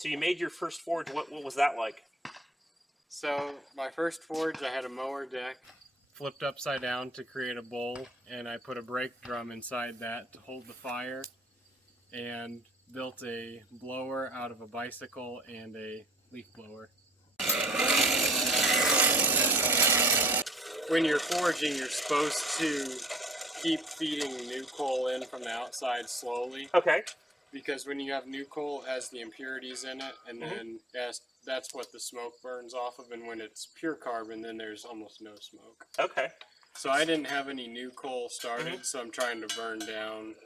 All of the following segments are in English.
So you made your first forge. What was that like? So my first forge, I had a mower deck flipped upside down to create a bowl, and I put a brake drum inside that to hold the fire, and built a blower out of a bicycle and a leaf blower. When you're forging, you're supposed to keep feeding new coal in from the outside slowly. Okay. Because when you have new coal, it has the impurities in it, and then that's what the smoke burns off of, and when it's pure carbon, then there's almost no smoke. Okay. So I didn't have any new coal started, so I'm trying to burn down,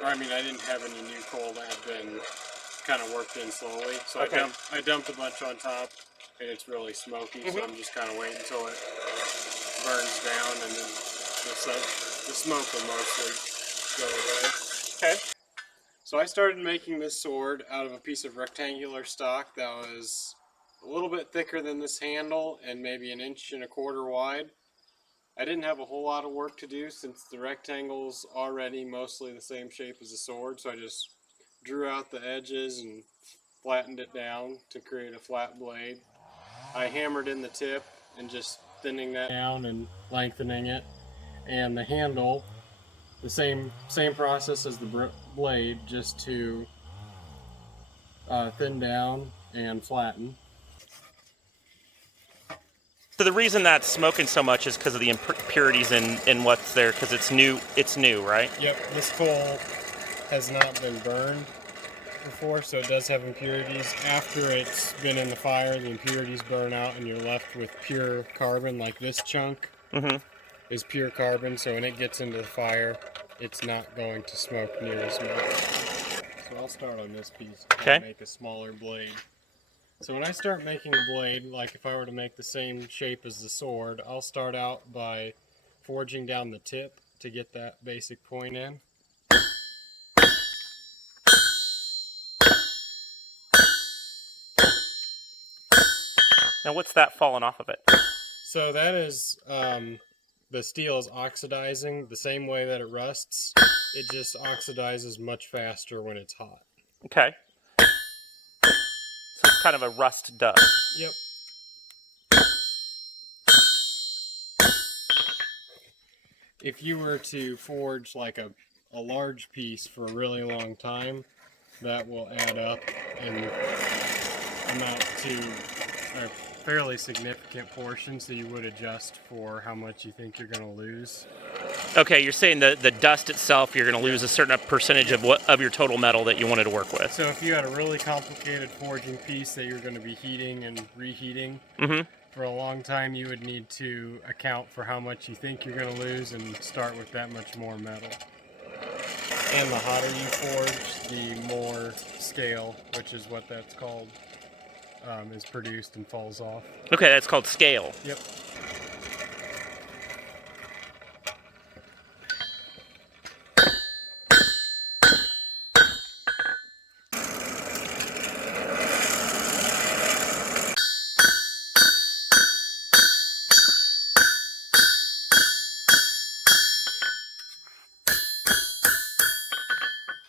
or I mean I didn't have any new coal that had been kind of worked in slowly, so I dumped a bunch on top, and it's really smoky, so I'm just kind of waiting until it burns down, and then the smoke will mostly go away. Okay. So I started making this sword out of a piece of rectangular stock that was a little bit thicker than this handle and maybe 1.25 inches wide. I didn't have a whole lot of work to do since the rectangle's already mostly the same shape as the sword, so I just drew out the edges and flattened it down to create a flat blade. I hammered in the tip and just thinning that down and lengthening it, and the handle, the same process as the blade, just to thin down and flatten. So the reason that's smoking so much is because of the impurities in what's there, because it's new. It's new, right? Yep. This coal has not been burned before, so it does have impurities. After it's been in the fire, the impurities burn out, and you're left with pure carbon. Like this chunk is pure carbon, so when it gets into the fire, it's not going to smoke near as much. So I'll start on this piece and make a smaller blade. So when I start making a blade, like if I were to make the same shape as the sword, I'll start out by forging down the tip to get that basic point in. Now what's that falling off of it? So that is, the steel is oxidizing the same way that it rusts. It just oxidizes much faster when it's hot. Okay. So it's kind of a rust dust. Yep. If you were to forge like a large piece for a really long time, that will add up and amount to a fairly significant portion, so you would adjust for how much you think you're going to lose. Okay, you're saying the dust itself, you're going to lose a certain percentage of your total metal that you wanted to work with. So if you had a really complicated forging piece that you're going to be heating and reheating for a long time, you would need to account for how much you think you're going to lose and start with that much more metal. And the hotter you forge, the more scale, which is what that's called, is produced and falls off. Okay, that's called scale. Yep.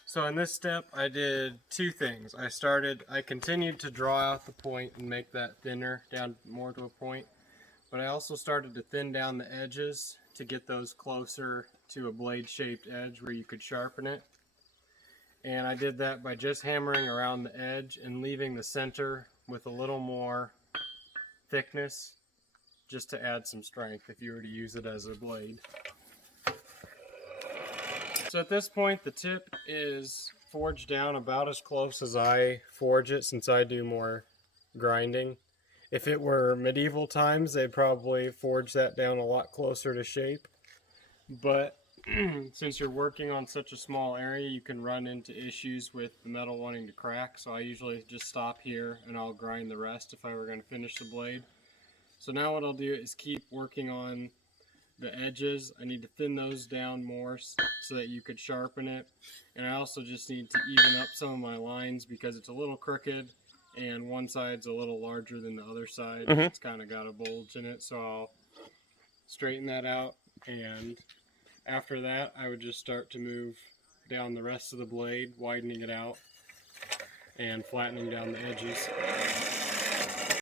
So in this step, I did two things. I continued to draw out the point and make that thinner down more to a point, but I also started to thin down the edges to get those closer to a blade-shaped edge where you could sharpen it. And I did that by just hammering around the edge and leaving the center with a little more thickness, just to add some strength if you were to use it as a blade. So at this point, the tip is forged down about as close as I forge it, since I do more grinding. If it were medieval times, they'd probably forge that down a lot closer to shape. But since you're working on such a small area, you can run into issues with the metal wanting to crack. So I usually just stop here and I'll grind the rest if I were going to finish the blade. So now what I'll do is keep working on the edges. I need to thin those down more so that you could sharpen it, and I also just need to even up some of my lines because it's a little crooked and one side's a little larger than the other side. It's kind of got a bulge in it, so I'll straighten that out, and after that I would just start to move down the rest of the blade, widening it out. and flattening down the edges.